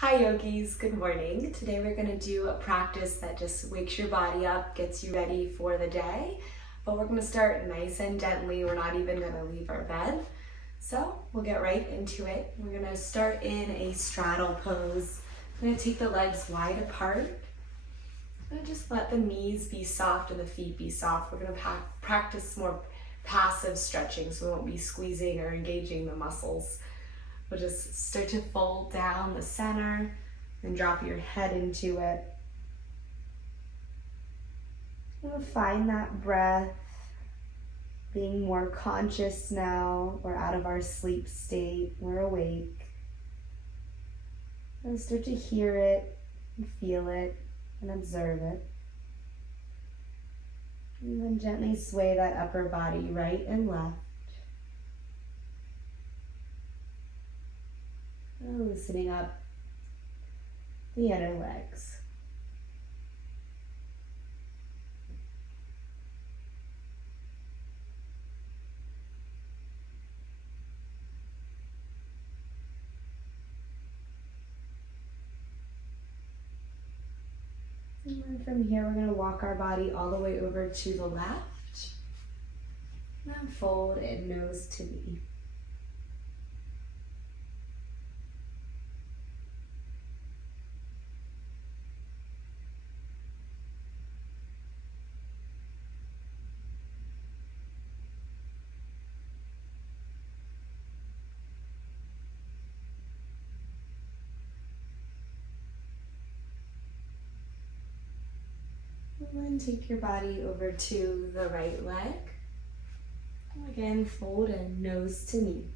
Hi Yogis, good morning. Today we're going to do a practice that just wakes your body up, gets you ready for the day. But we're going to start nice and gently. We're not even going to leave our bed. So we'll get right into it. We're going to start in a straddle pose. I'm going to take the legs wide apart. And just let the knees be soft and the feet be soft. We're going to practice more passive stretching, so we won't be squeezing or engaging the muscles. We'll just start to fold down the center and drop your head into it. We'll find that breath, being more conscious now. We're out of our sleep state, we're awake. And start to hear it and feel it and observe it. And then gently sway that upper body right and left. Loosening up the inner legs. And then from here, we're going to walk our body all the way over to the left. And then fold it nose to knee. And then take your body over to the right leg. Again, fold in nose to knee.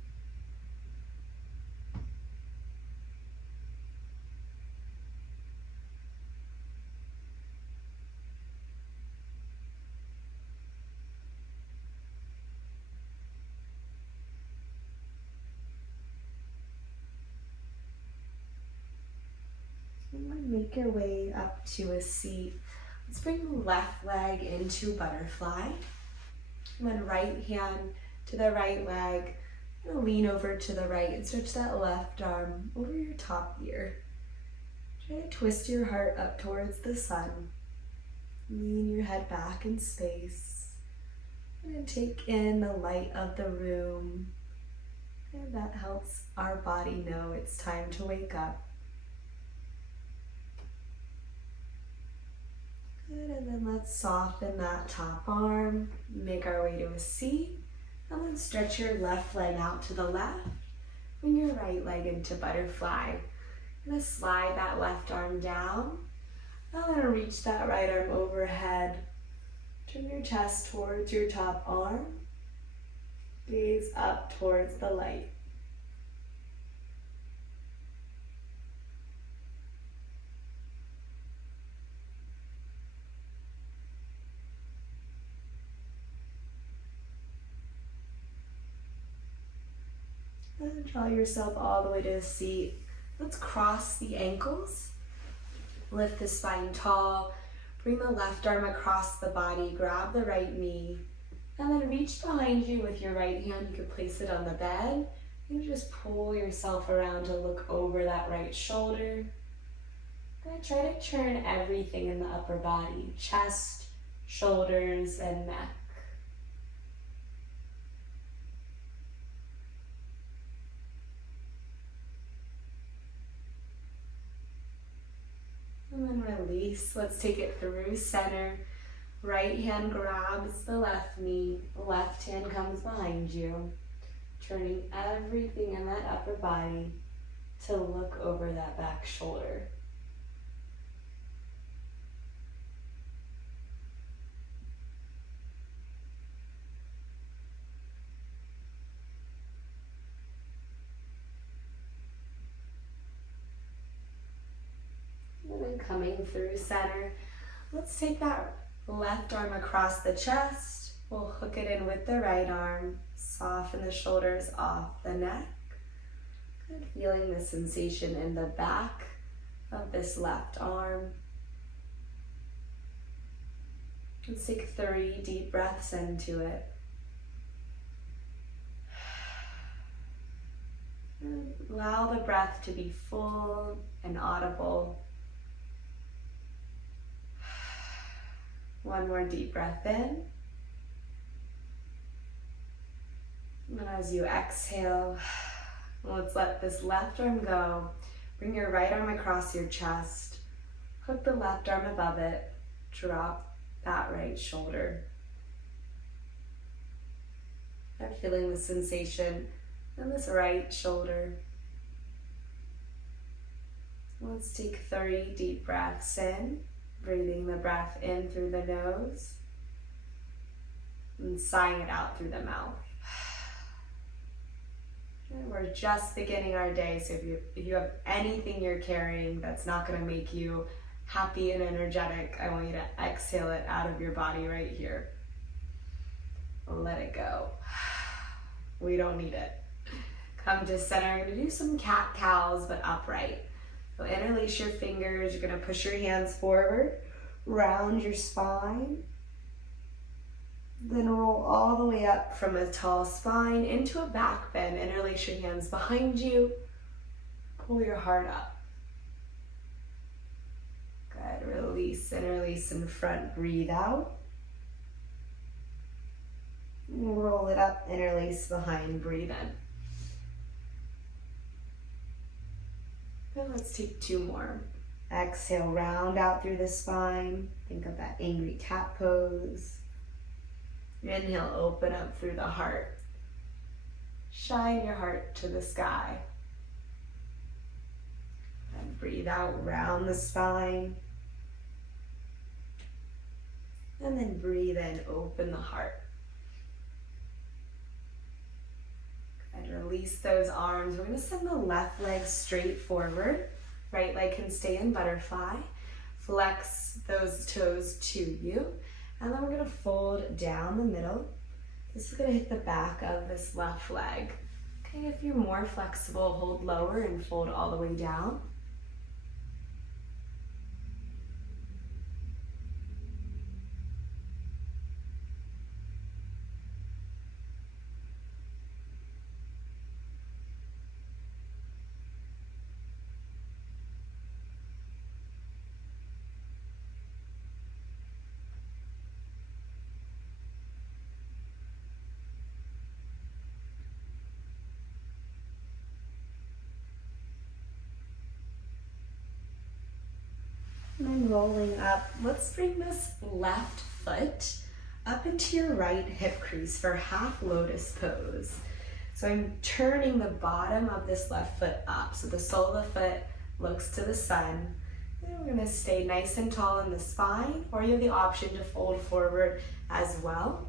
And then make your way up to a seat. Let's bring the left leg into butterfly. And then right hand to the right leg. And lean over to the right and stretch that left arm over your top ear. Try to twist your heart up towards the sun. Lean your head back in space. And take in the light of the room. And that helps our body know it's time to wake up. Good, and then let's soften that top arm, make our way to a seat, and then stretch your left leg out to the left, bring your right leg into butterfly. You're gonna slide that left arm down, and then reach that right arm overhead. Turn your chest towards your top arm, gaze up towards the light. And draw yourself all the way to the seat. Let's cross the ankles. Lift the spine tall. Bring the left arm across the body. Grab the right knee. And then reach behind you with your right hand. You can place it on the bed. You can just pull yourself around to look over that right shoulder. And try to turn everything in the upper body. Chest, shoulders, and neck. And then release. Let's take it through center. Right hand grabs the left knee. Left hand comes behind you. Turning everything in that upper body to look over that back shoulder. And then coming through center, let's take that left arm across the chest. We'll hook it in with the right arm. Soften the shoulders off the neck. Good, feeling the sensation in the back of this left arm. Let's take 3 deep breaths into it. And allow the breath to be full and audible. One more deep breath in. And as you exhale, let's let this left arm go. Bring your right arm across your chest. Hook the left arm above it. Drop that right shoulder. Start feeling the sensation in this right shoulder. Let's take 30 deep breaths in. Breathing the breath in through the nose and sighing it out through the mouth. And we're just beginning our day, so if you have anything you're carrying that's not going to make you happy and energetic, I want you to exhale it out of your body right here. Let it go. We don't need it. Come to center. I'm going to do some cat-cows, but upright. So interlace your fingers. You're going to push your hands forward, round your spine, then roll all the way up from a tall spine into a back bend. Interlace your hands behind you. Pull your heart up. Good. Release, interlace in front. Breathe out. Roll it up, interlace behind. Breathe in. And let's take two more. Exhale, round out through the spine. Think of that angry cat pose. Inhale, open up through the heart. Shine your heart to the sky. And breathe out, round the spine. And then breathe in, open the heart. And release those arms. We're going to send the left leg straight forward. Right leg can stay in butterfly. Flex those toes to you. And then we're going to fold down the middle. This is going to hit the back of this left leg. Okay, if you're more flexible, hold lower and fold all the way down. And then rolling up, let's bring this left foot up into your right hip crease for half lotus pose. So I'm turning the bottom of this left foot up, so the sole of the foot looks to the sun. And we're gonna stay nice and tall in the spine, or you have the option to fold forward as well.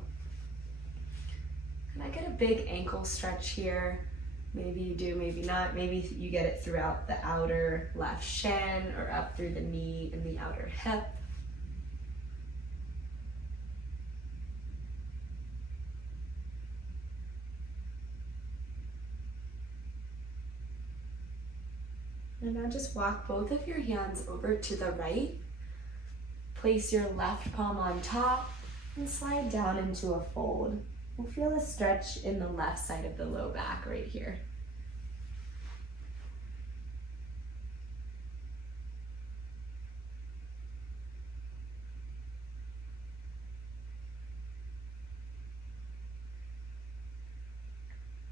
And I get a big ankle stretch here. Maybe you do, maybe not. Maybe you get it throughout the outer left shin or up through the knee and the outer hip. And now just walk both of your hands over to the right. Place your left palm on top and slide down into a fold. We'll feel a stretch in the left side of the low back right here.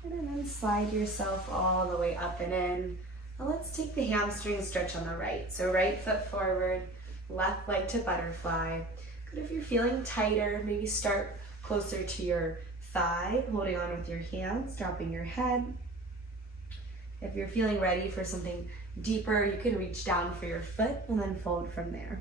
And then slide yourself all the way up and in. Now let's take the hamstring stretch on the right. So right foot forward, left leg to butterfly. Good if you're feeling tighter, maybe start closer to your thigh, holding on with your hands, dropping your head. If you're feeling ready for something deeper, you can reach down for your foot and then fold from there.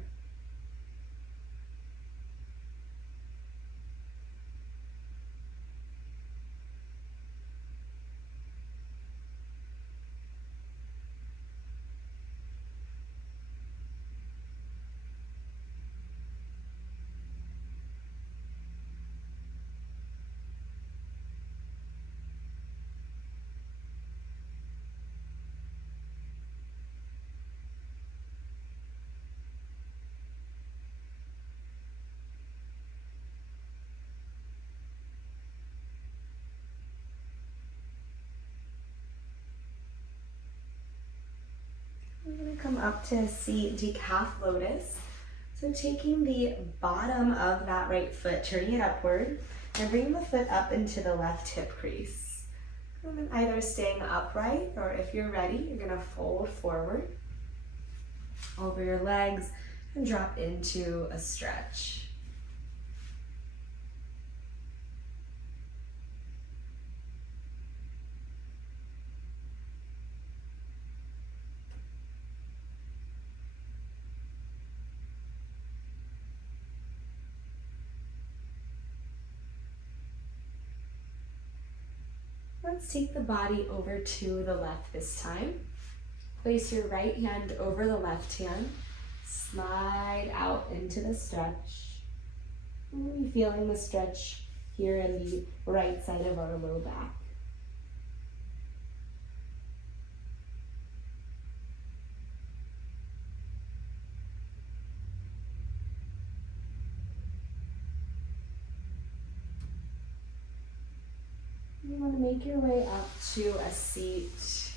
come up to a seat, decaf lotus. So taking the bottom of that right foot, turning it upward, and bringing the foot up into the left hip crease. And then either staying upright, or if you're ready, you're gonna fold forward over your legs and drop into a stretch. Let's take the body over to the left this time. Place your right hand over the left hand. Slide out into the stretch. Really feeling the stretch here in the right side of our low back. You want to make your way up to a seat.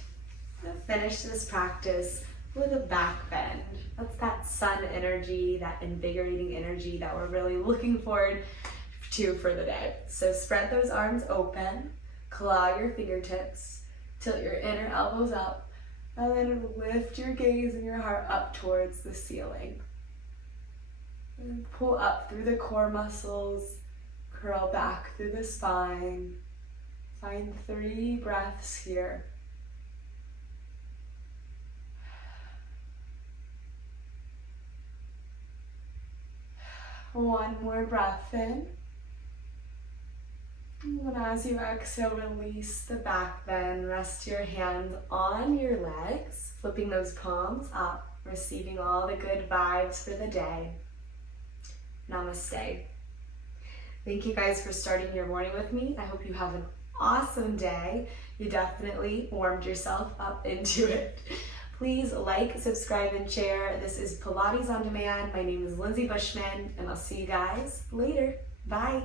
Finish this practice with a back bend. That's that sun energy, that invigorating energy that we're really looking forward to for the day. So spread those arms open, claw your fingertips, tilt your inner elbows up, and then lift your gaze and your heart up towards the ceiling. And pull up through the core muscles, curl back through the spine. Find 3 breaths here. One more breath in. And as you exhale, release the back bend. Rest your hands on your legs, flipping those palms up, receiving all the good vibes for the day. Namaste. Thank you guys for starting your morning with me. I hope you have an awesome day. You definitely warmed yourself up into it. Please like, subscribe, and share. This is Pilates on Demand. My name is Lindsay Bushman, and I'll see you guys later. Bye.